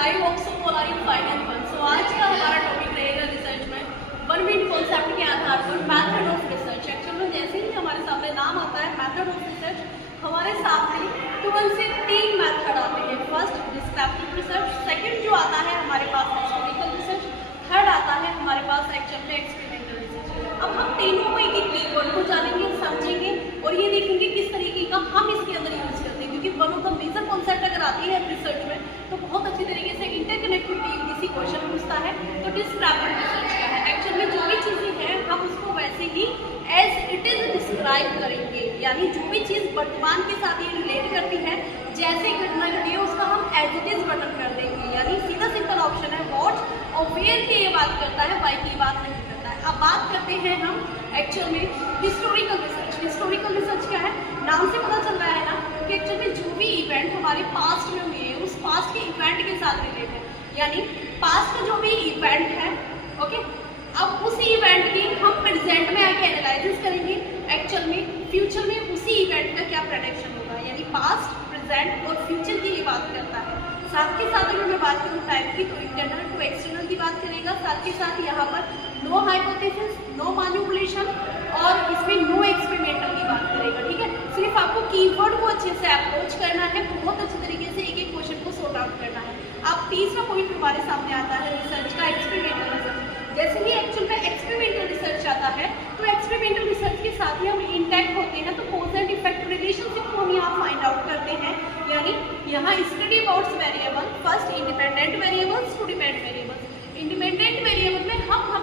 I hope so all are you fine and fun. So आज का हमारा topic रहेगा रिसर्च में वन मिनट कॉन्सेप्ट के आधार पर मेथड ऑफ रिसर्च। एक्चुअल में जैसे ही हमारे सामने नाम आता है मेथड ऑफ रिसर्च, हमारे सामने तुरंत से 3 मेथड आते हैं। फर्स्ट डिस्क्रिप्टिव रिसर्च, सेकंड जो आता है हमारे पास हिस्टोरिकल रिसर्च, थर्ड आता है हमारे पास एक्चुअल में एक्सपेरिमेंटल रिसर्च। अब हम तीनों को एक एक कीवर्ड को जानेंगे, समझेंगे और ये देखेंगे किस तरीके का हम इसके अंदर यूज करते हैं, क्योंकि one of the major concept अगर आती है रिसर्च में तो बहुत अच्छी तरीके से इंटरकनेक्टिविटी यूडीसी क्वेश्चन पूछता है। तो डिस्क्रिप्टिव रिसर्च का है एक्चुअल में जो भी चीज़ें हैं हम उसको वैसे ही एज इट इज डिस्क्राइब करेंगे, यानी जो भी चीज़ वर्तमान के साथ ये रिलेट करती है, जैसे घटना घटी है उसका हम एज इट इज वर्णन कर देंगे। यानी सीधा सिंपल ऑप्शन है व्हाट और वेयर की ये बात करता है, वाई की बात नहीं करता है। अब बात करते हैं हम एक्चुअल में हिस्टोरिकल रिसर्च। हिस्टोरिकल रिसर्च क्या है, नाम से पता चल रहा है ना कि एक्चुअल में जो भी इवेंट हमारे पास्ट में हुए हैं उस पास्ट के इवेंट के साथ रिलेटेड, यानी पास्ट का जो भी इवेंट है, ओके, अब उसी इवेंट की हम प्रेजेंट में आके एनालिसिस करेंगे। एक्चुअल में फ्यूचर में उसी इवेंट का क्या प्रेडिक्शन होगा, यानी पास्ट, प्रेजेंट और फ्यूचर की ये बात करता है। साथ के साथ अगर मैं बात करूँ टाइप की, तो इंटरनल टू एक्सटर्नल की बात करेगा। साथ के साथ यहाँ पर नो हाइपोथेसिस, नो मैनिपुलेशन और इसमें नो एक्सपेरिमेंटल की बात करेगा। ठीक है, सिर्फ आपको कीवर्ड को अच्छे से अप्रोच करना है, बहुत अच्छे तरीके से एक एक क्वेश्चन को सॉर्ट आउट करना है। अब तीसरा पॉइंट हमारे सामने आता है रिसर्च का, एक्सपेरिमेंटल रिसर्च। जैसे ही एक्चुअल में एक्सपेरिमेंटल रिसर्च आता है तो एक्सपेरिमेंटल रिसर्च के साथ ही हम इंटैक्ट होते हैं, तो कॉज एंड इफेक्ट रिलेशनशिप को हम यहाँ फाइंड आउट करते हैं। यानी यहाँ study about variable, first independent variables to dependent variables. Independent variable में हम